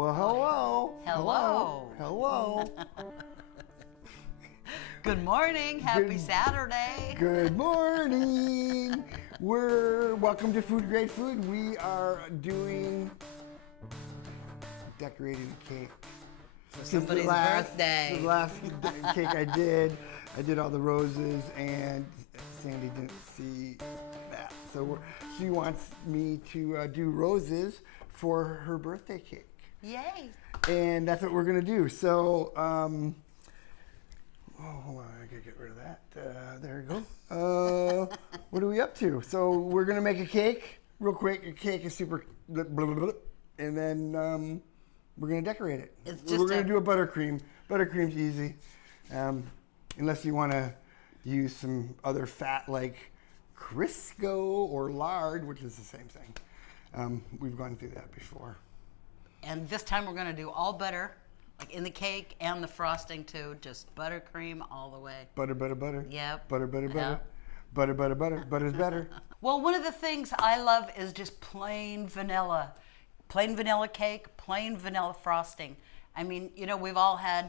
Well, hello. Hello. Hello. Good morning. Happy Saturday. Good morning. Welcome to Foodgradefood. We are doing decorated cake. For somebody's birthday. The last cake I did all the roses, and Sandie didn't see that. So she wants me to do roses for her birthday cake. Yay. And that's what we're going to do. So, hold on, I gotta get rid of that. There you go. What are we up to? So we're going to make a cake real quick. A cake is super, blah, blah, blah, and then we're going to decorate it. We're going to do a buttercream. Buttercream's easy, unless you want to use some other fat like Crisco or lard, which is the same thing. We've gone through that before. And this time we're going to do all butter, like in the cake and the frosting too. Just buttercream all the way. Butter, butter, butter. Yep. Butter, butter, butter. Yep. Butter, butter, butter. Butter's better. Well, one of the things I love is just plain vanilla. Plain vanilla cake, plain vanilla frosting. I mean, you know, we've all had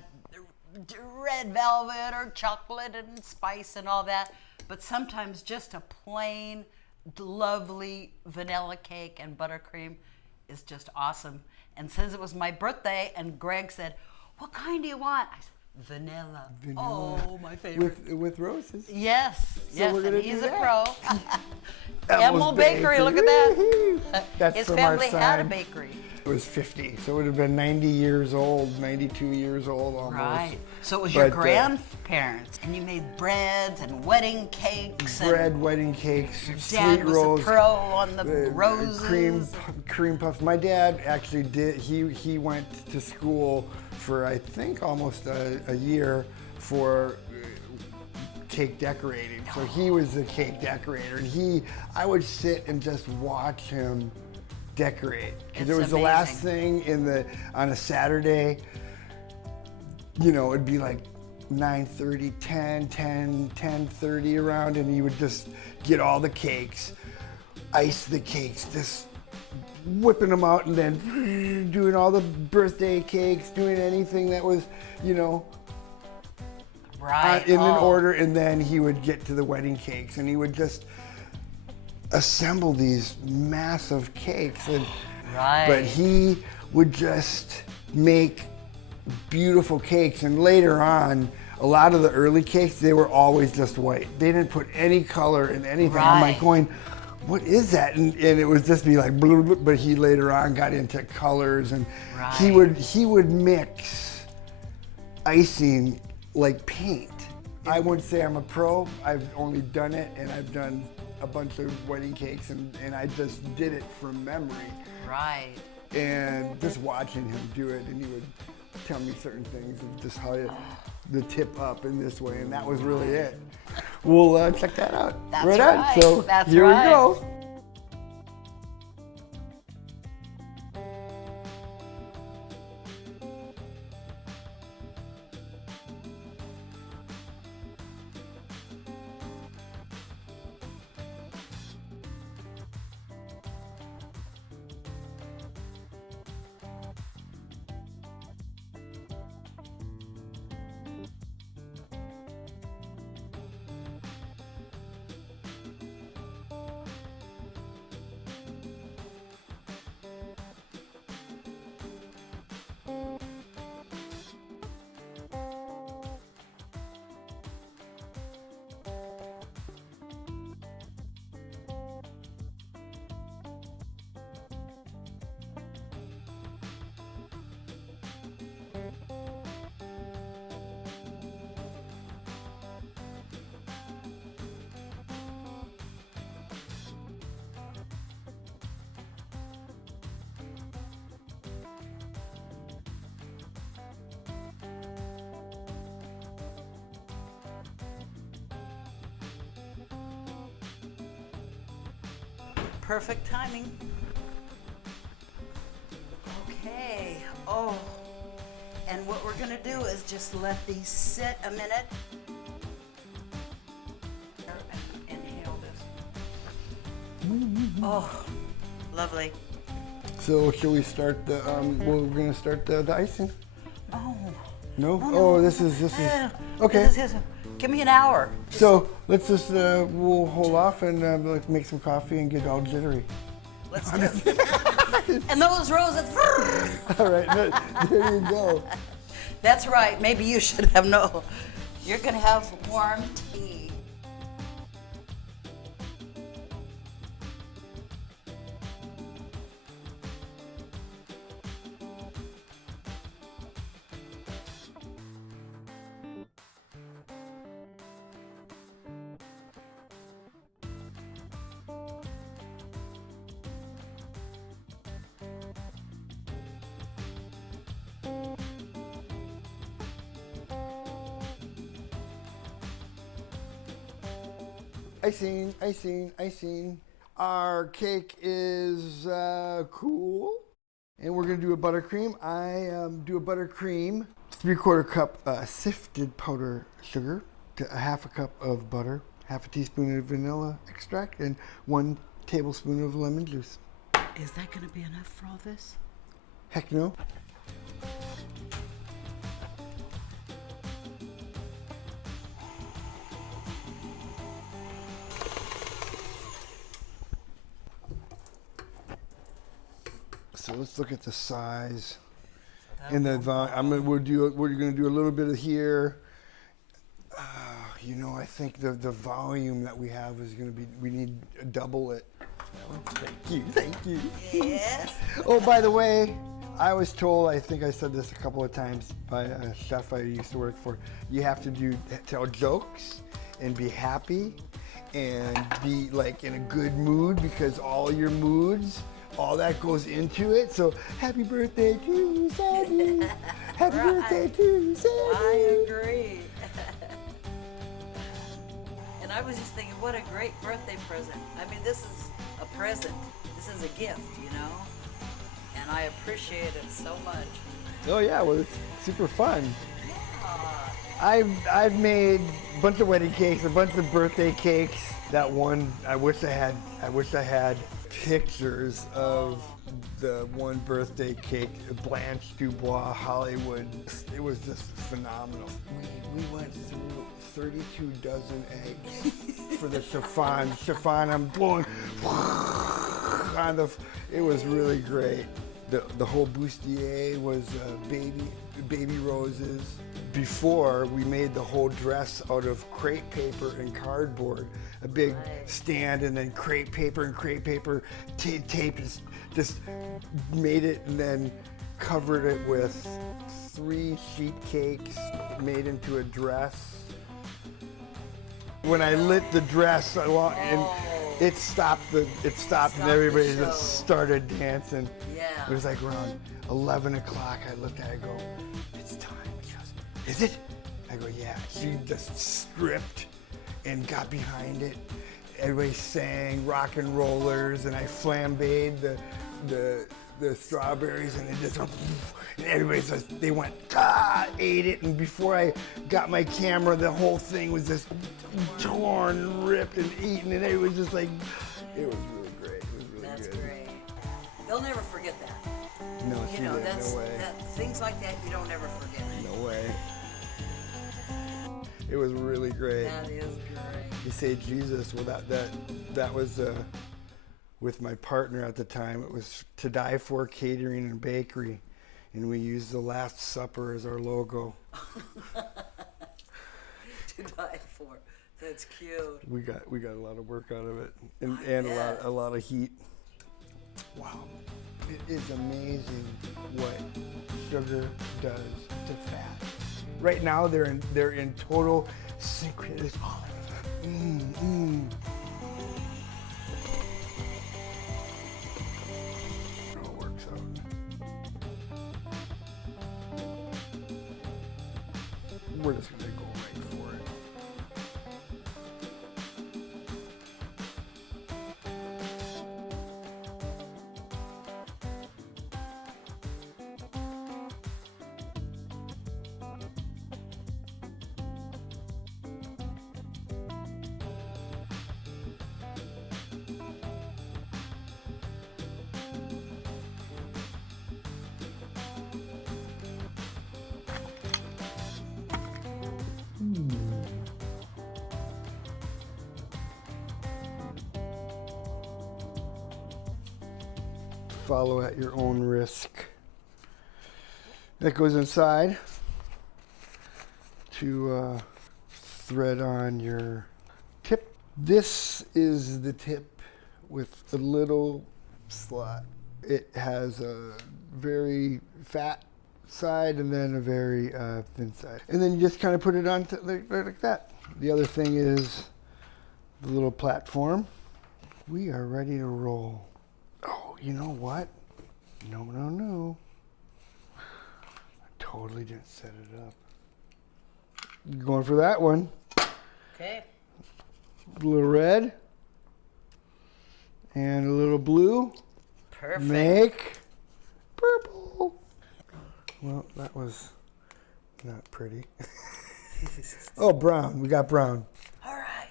red velvet or chocolate and spice and all that, but sometimes just a plain, lovely vanilla cake and buttercream is just awesome. And since it was my birthday and Gregg said, "What kind do you want?" I said, vanilla. Oh, my favorite. With roses. Yes, So yes, we're gonna and he's do a that. pro. Emil Bakery, look at that. That's His from family our had a son. bakery. It was 50, so it would have been 90 years old, 92 years old almost. Right. So it was your But, grandparents, and you made breads and wedding cakes. bread, wedding cakes, Your sweet dad was rolls, a pro on the roses. cream puffs. My dad actually did. He went to school for I think almost a year for cake decorating. So he was a cake decorator, and I would sit and just watch him decorate, because it was It's the last amazing. thing on a Saturday. You know, it'd be like 9:30, 10:30 around, and he would just get all the cakes, ice the cakes, just whipping them out, and then doing all the birthday cakes, doing anything that was, you know, Right. in an order, and then he would get to the wedding cakes, and he would just assemble these massive cakes, and Right. but he would just make beautiful cakes. And later on, a lot of the early cakes, they were always just white. They didn't put any color in anything. I'm like Right. going, what is that? And it would just be like blue, blue, but he later on got into colors, and he would mix icing like paint. I wouldn't say I'm a pro. I've only done it, and I've done a bunch of wedding cakes, and I just did it from memory. Right. And just watching him do it, and he would tell me certain things of just how the tip up in this way, and that was really it. We'll check that out. That's right right. on. So That's here right. we go. Perfect timing. Okay. Oh. And what we're gonna do is just let these sit a minute. Inhale this. Oh, lovely. So shall we start the, we're gonna start the icing? Oh. No? Oh, Oh, no. this is, okay. Give me an hour. So let's just, we'll hold off and like make some coffee and get all jittery. Let's do it. And those roses. All right, there you go. That's right. Maybe you should have no. You're going to have warm tea. Icing, icing, icing. Our cake is cool. And we're gonna do a buttercream. I do a buttercream, 3/4 cup sifted powder sugar, to a 1/2 cup of butter, 1/2 teaspoon of vanilla extract, and 1 tablespoon of lemon juice. Is that going to be enough for all this? Heck no. So let's look at the size and the volume. We're gonna do a little bit of here. You know, I think the volume that we have is gonna be. We need to double it. Thank you. Yes. Oh, by the way, I was told. I think I said this a couple of times by a chef I used to work for. You have to tell jokes and be happy and be like in a good mood, because all your moods, all that goes into it. So happy birthday to you, Sandie. Happy birthday to you, Sandie. I agree. And I was just thinking, what a great birthday present. I mean, this is a present. This is a gift, you know? And I appreciate it so much. Oh yeah, well it's super fun. I've made a bunch of wedding cakes, a bunch of birthday cakes. That one, I wish I had pictures of the one birthday cake, Blanche Dubois, Hollywood. It was just phenomenal. We went through 32 dozen eggs for the chiffon. I'm blowing on the. It was really great. The whole bustier was baby roses. Before, we made the whole dress out of crepe paper and cardboard. A big stand, and then crepe paper tape, just made it, and then covered it with 3 sheet cakes made into a dress. When I lit the dress, and it stopped, and everybody just started dancing. Yeah. It was like around 11 o'clock. I looked at it, I go, it's time. She goes, is it? I go, yeah. She just stripped and got behind it. Everybody sang rock and rollers, and I flambéed the strawberries, and it just went, and everybody just, they went, ate it, and before I got my camera, the whole thing was just torn, ripped, and eaten, and it was just like, it was really great. It was really That's good. great. They'll never forget that. No, You she know, didn't. No way. things like that you don't ever forget. No way. It was really great. That is great. You say Jesus, well that was with my partner at the time. It was To Die For Catering and Bakery, and we used the Last Supper as our logo. To die for. That's cute. We got a lot of work out of it, and a lot of heat. Wow, it is amazing what sugar does to fat. Right now they're in total synchronicity. It all works out. We're just gonna go right for it. follow at your own risk. That goes inside to thread on your tip. This is the tip with a little slot. It has a very fat side and then a very thin side. And then you just kind of put it on like that. The other thing is the little platform. We are ready to roll. Oh, you know what? No. I totally didn't set it up. Going for that one. Okay. A little red and a little blue. Perfect. Make purple. Well, that was not pretty. Oh, brown. We got brown. All right.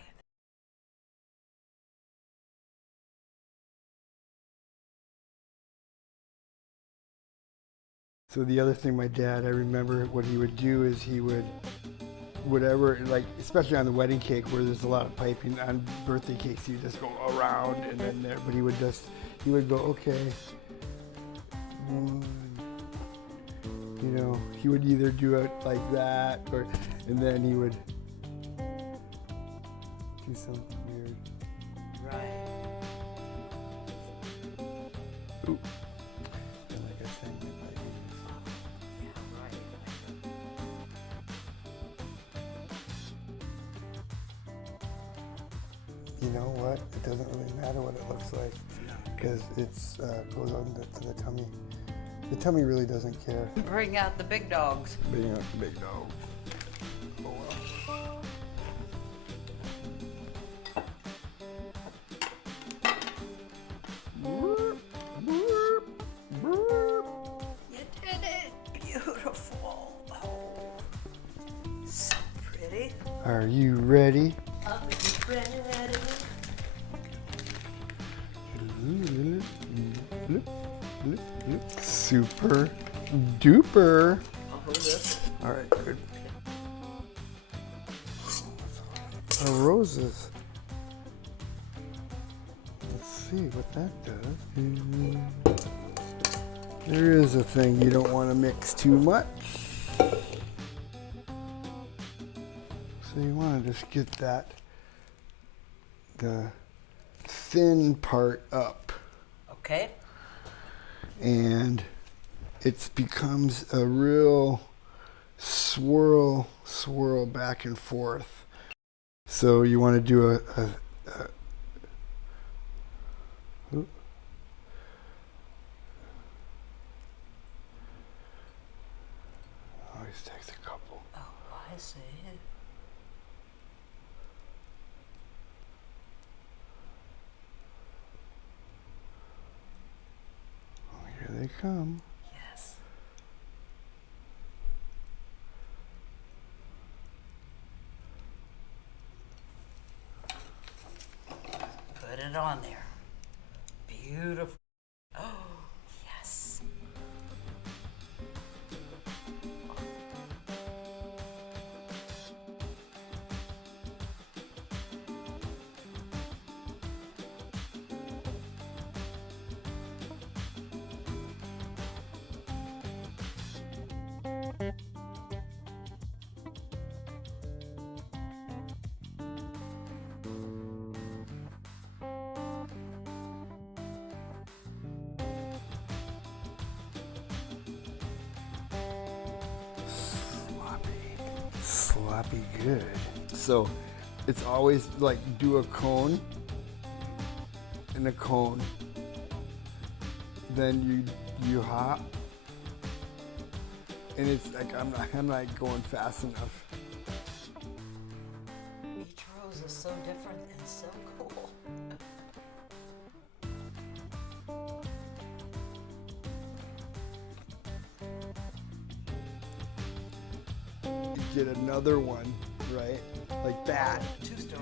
So the other thing my dad, I remember what he would do is he would, whatever, like, especially on the wedding cake where there's a lot of piping on birthday cakes, he would just go around and then there, but he would go, okay. You know, he would either do it like that and then he would do something weird. Right. Ooh. And like I said, my piping. Yeah, right. You know what? It doesn't really matter what it looks like because it's goes on to the tummy. The tummy really doesn't care. Bring out the big dogs. Bring out the big dog. Oh well. You did it. Beautiful. Oh, so pretty. Are you ready? I'll be ready. Super duper. I'll hold this. All right, good. Roses. Let's see what that does. There is a thing you don't want to mix too much. So you want to just get the thin part up. Okay. And it becomes a real swirl back and forth. So you want to do oop. Always takes a couple. Oh, I see. Oh, here they come. Yes. Put it on there. Beautiful. Oh, yes. Sloppy good. So it's always like do a cone and a cone. Then you hop. And it's like I'm not going fast enough. Each rose is so different and so cool. You get another one, right? Like that. Two-story.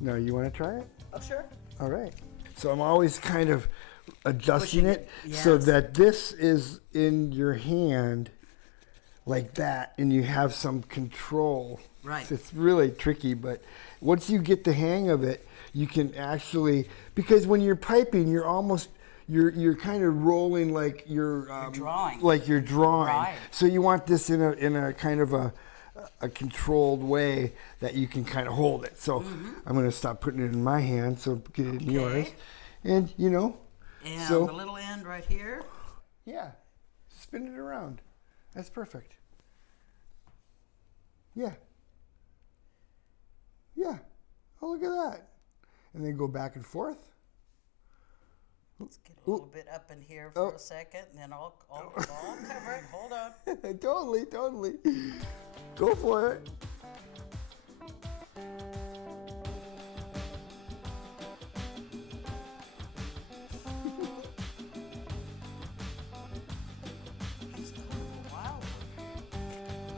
No, you want to try it? Oh, sure. All right. So I'm always kind of adjusting Pushing it it, so yes. that this is in your hand like that, and you have some control. Right. It's really tricky, but once you get the hang of it, you can actually, because when you're piping, you're almost, you're kind of rolling like you're drawing. like you're drawing. Right. So you want this in a kind of a controlled way that you can kind of hold it. So I'm going to stop putting it in my hand, so get it in yours. And, you know. And so, the little end right here. yeah, spin it around. That's perfect. Yeah. Yeah. Oh, look at that. And then go back and forth. Let's get a little bit up in here for a second, and then I'll cover it. Hold on. Totally. Go for it.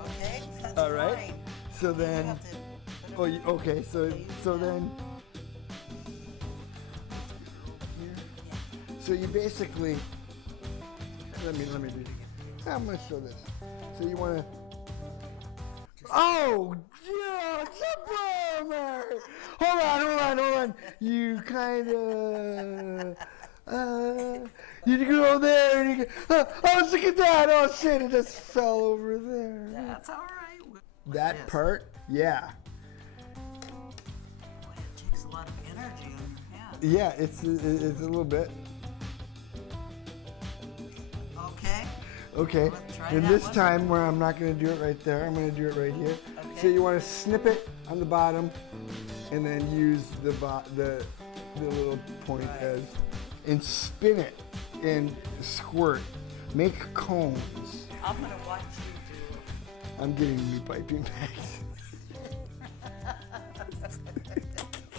Okay, that's All right. fine. So then, okay. So then, so you basically, let me do it again. I'm gonna show this. So you want to. Oh, yeah, it's a bummer. Hold on. You kind of. You go there and you go. Oh, look at that! Oh shit! It just fell over there. That's all right. That part, yeah. Boy, it takes a lot of energy on your hand. Yeah, it's a little bit. Okay. Let's try And that this one. time where I'm not going to do it right there, I'm going to do it right here. Okay. So you want to snip it on the bottom, and then use the little point Right. as, and spin it and squirt. Make cones. I'm going to watch you do it. I'm getting new piping bags.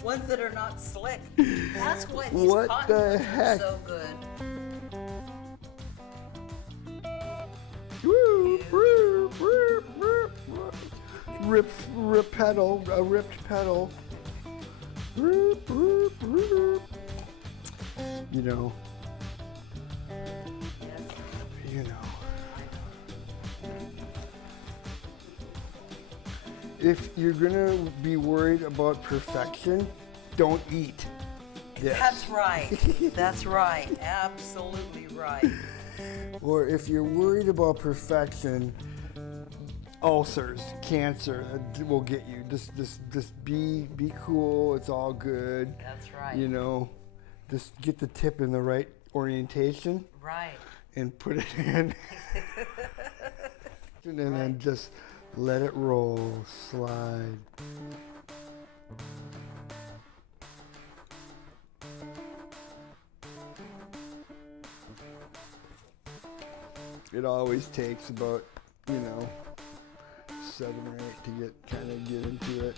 Ones that are not slick. That's why these What cotton the ones heck? are so good. Rip pedal, a ripped pedal. You know. You know. If you're gonna be worried about perfection, don't eat. Yes. That's right. That's right. Absolutely right. Or if you're worried about perfection, ulcers, cancer will get you. Just be cool. It's all good. That's right. You know, just get the tip in the right orientation Right. and put it in, and then just let it roll, slide. It always takes about, 7 or 8 to get into it.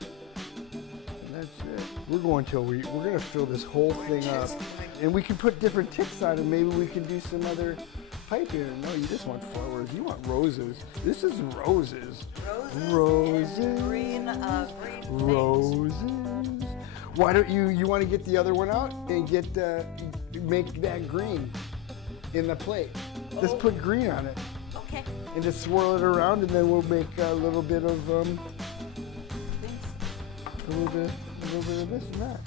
And that's it. We're going till we're gonna fill this whole thing up, and we can put different tips on it. Maybe we can do some other piping. No, you just want flowers. You want roses. This is roses. Roses. And green Roses. Why don't you want to get the other one out and make that green in the plate? Just put green on it. Okay. And just swirl it around, and then we'll make a little bit of a little bit of this and that.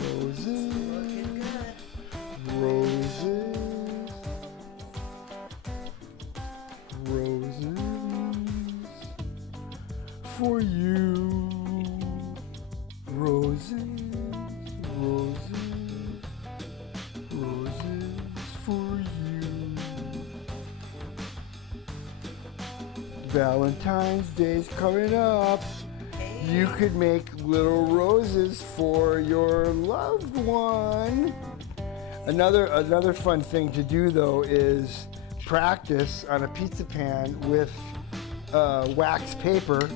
Roses. Looking good. Roses, roses for you. Roses, roses, roses for you. Valentine's Day's coming up. You could make little roses for your loved one. Another fun thing to do though is practice on a pizza pan with wax paper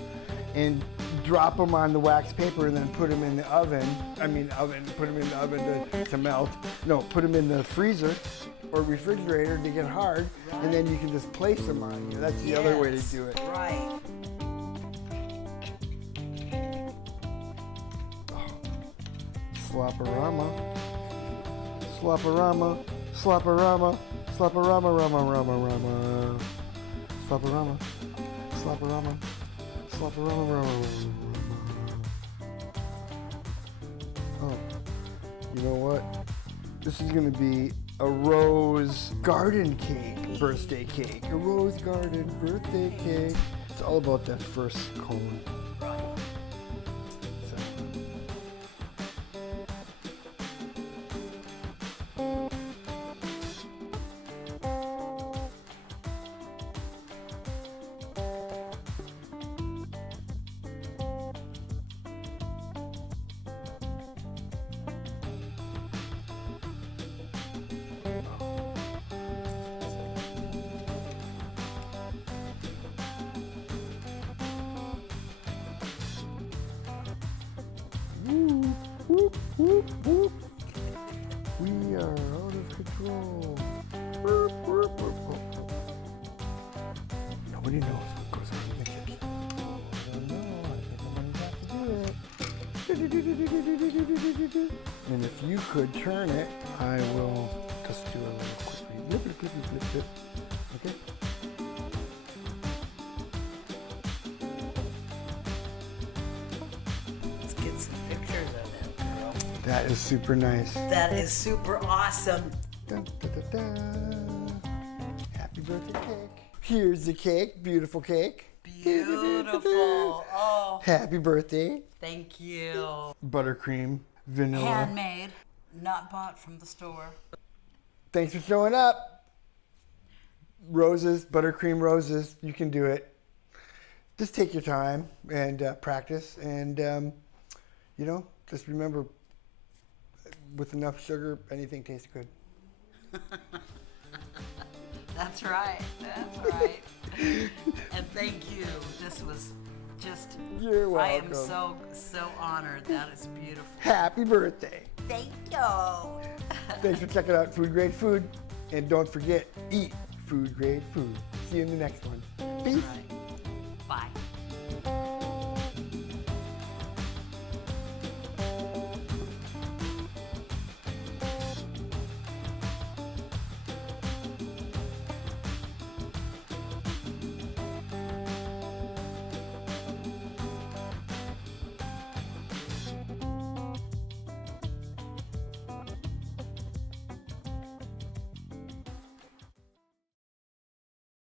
and drop them on the wax paper and then put them in the oven. Put them in the oven to melt. No, put them in the freezer or refrigerator to get hard, and then you can just place them on. That's the other way to do it. Right. Slop-a-rama, slop-a-rama, slop-a-rama, slop-a-rama, rama-rama-rama. Slop-a-rama, slop-a-rama, slop-a-rama, rama-rama. Oh, you know what? This is gonna be a rose garden cake, birthday cake. A rose garden birthday cake. It's all about that first cone. Whoop, whoop, whoop. We are out of control. Whoop, whoop, whoop, whoop. Nobody knows what goes on in the kitchen. I don't know. I think I'm going to have to do it. And if you could turn it, I will just do a little quick flip, flip, flip, flip. Okay? That is super nice. That is super awesome. Dun, dun, dun, dun. Happy birthday cake. Here's the cake, beautiful cake. Beautiful. Oh. Happy birthday. Thank you. Buttercream, vanilla. Handmade, not bought from the store. Thanks for showing up. Roses, buttercream roses, you can do it. Just take your time and practice, and just remember, with enough sugar, anything tastes good. That's right. That's right. And thank you. This was just. You're welcome. I am so honored. That is beautiful. Happy birthday. Thank you. Thanks for checking out Food Grade Food. And don't forget, eat food grade food. See you in the next one. Peace. Right.